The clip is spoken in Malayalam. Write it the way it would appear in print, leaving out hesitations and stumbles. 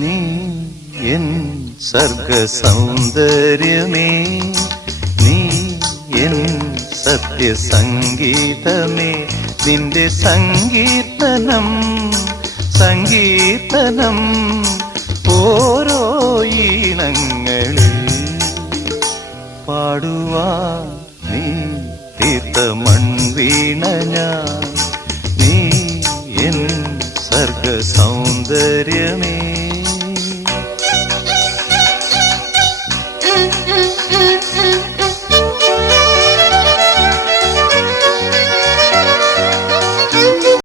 നീ എൻ സർഗ സൗന്ദര്യമേ, നീ എൻ സത്യസംഗീതമേ, നിന്റെ സങ്കീർത്തനം സങ്കീർത്തനം ഓരോ ഈണങ്ങളിൽ പാടുവാൻ നീ തീർത്ത മൺവീണ ഞാൻ, നീ എൻ സർഗ സൗന്ദര്യമേ.